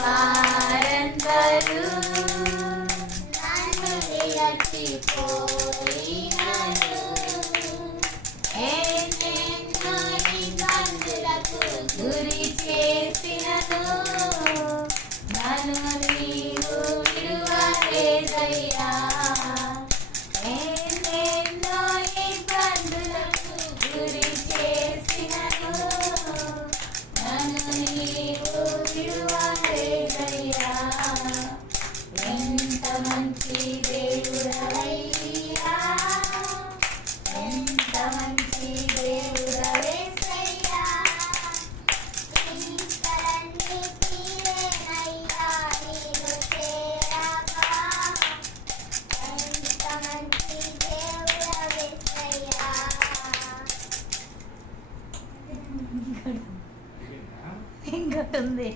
వారందరూ నన్ను విరచిపోయినను. ఎన్నెన్నో ఇబ్బందులకు గురి చేసినను, నన్ను నీవు విడువలేదయ్యా. ఎన్నెన్నో ఇబ్బందులకు గురి చేసినను, నన్ను నీవు విడువలేదయ్యా. ఎంత మంచి దేవుడవయ్యా, ఎంత మంచి దేవుడవేసయ్యా. ఇంతలన్నీ తీరేనయ్యా నీవు చేరగా. ఎంత మంచి దేవుడవేసయ్యా. ఇంకోటి ఉంది.